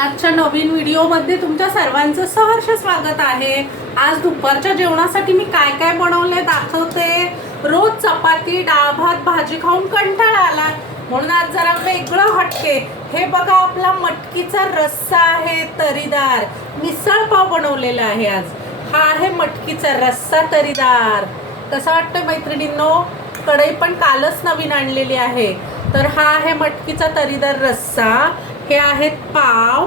आजच्या नवीन व्हिडिओमध्ये तुमच्या सर्वांचं सहर्ष स्वागत आहे। आज दुपारच्या जेवणासाठी मी काय काय बनवले दाखवते। रोज चपाती डाळ भात भाजी खाऊन कंटाळा आला, म्हणून आज जरा वेगळं हटके। हे बघा, आपला मटकीचा रस्सा आहे तरीदार। मिसळ पाव बनवलेला आहे आज। हा आहे मटकीचा रस्सा तरीदार। कसं वाटतं मैत्रिणींनो? कढई पण कालच नवीन आणलेली आहे। तर हा आहे मटकीचा तरीदार रस्सा। हे आहेत पाव,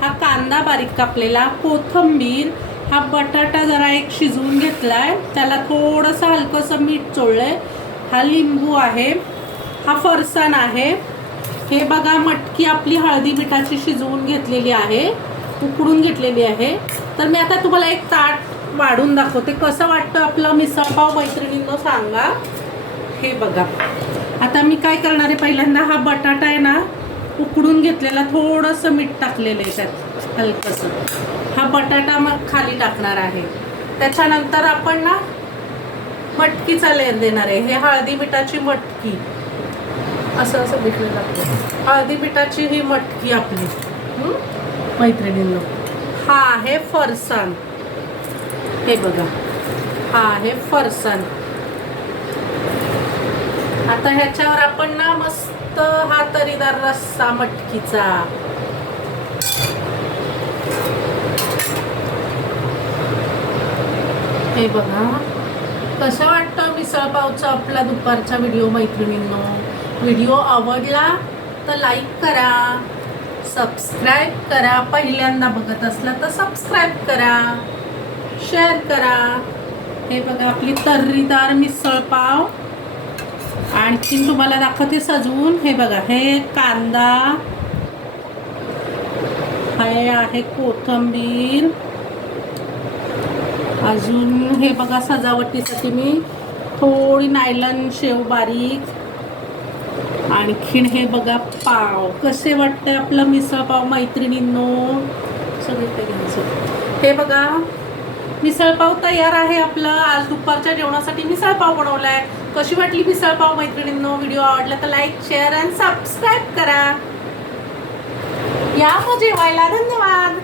हा कांदा बारीक कापलेला, कोथिंबीर, हा बटाटा जरा एक शिजवून घेतलाय, त्याला थोडंसं हलकंसं मीठ चोळलंय, हा लिंबू आहे, हा फरसाण आहे। हे बघा, मटकी आपली हळदी मिठाची शिजवून घेतलेली आहे, उकडून घेतलेली आहे। तर मी आता तुम्हाला एक ताट वाढून दाखवते, कसं वाटतं आपलं मिसळ पाव मैत्रिणींनो सांगा। हे बघा, आता मी काय करणार आहे, पहिल्यांदा हा बटाटा आहे ना उकडून घेतलेला, थोडंसं मीठ टाकलेलं आहे त्यात हलकंसं, हा बटाटा मग खाली टाकणार आहे। त्याच्यानंतर आपण ना मटकीचा लेयर देणार आहे। हे हळदी मिठाची मटकी, असं असं भेटलं जातं, हळदी मिठाची ही मटकी आपली मैत्रिणींनो। हा आहे फरसाण, हे बघा, हा आहे फरसाण। आता ह्याच्यावर आपण ना मस्त हा तरीदार रस्सा मटकीचा, हे बघा कसं वाटतं मिसळ पावचा आपला दुपारचा व्हिडिओ मैत्रिणींनो। व्हिडिओ आवडला तर लाईक करा, सबस्क्राईब करा, पहिल्यांदा बघत असला तर सबस्क्राईब करा, शेअर करा। हे बघा आपली तर्रीदार मिसळ पाव। आणखीन तुम्हाला दाखवते सजवून। हे बघा, हे कांदा, हे आहे कोथिंबीर, अजून हे बघा सजावटीसाठी मी थोडी नायलॉन शेव बारीक, आणखीन हे बघा पाव। कसे वाटते आपलं मिसळ पाव मैत्रिणींनो? सगळीकडे घ्यायचं। हे बघा मिसळ पाव तयार आहे आपलं। आज दुपारच्या जेवणासाठी मिसळ पाव बनवलाय। कशी वाटली मिसळ पाव मैत्रिणींनो? व्हिडिओ आवडला तर लाईक शेअर आणि सबस्क्राईब करा। या मग जेवायला, धन्यवाद।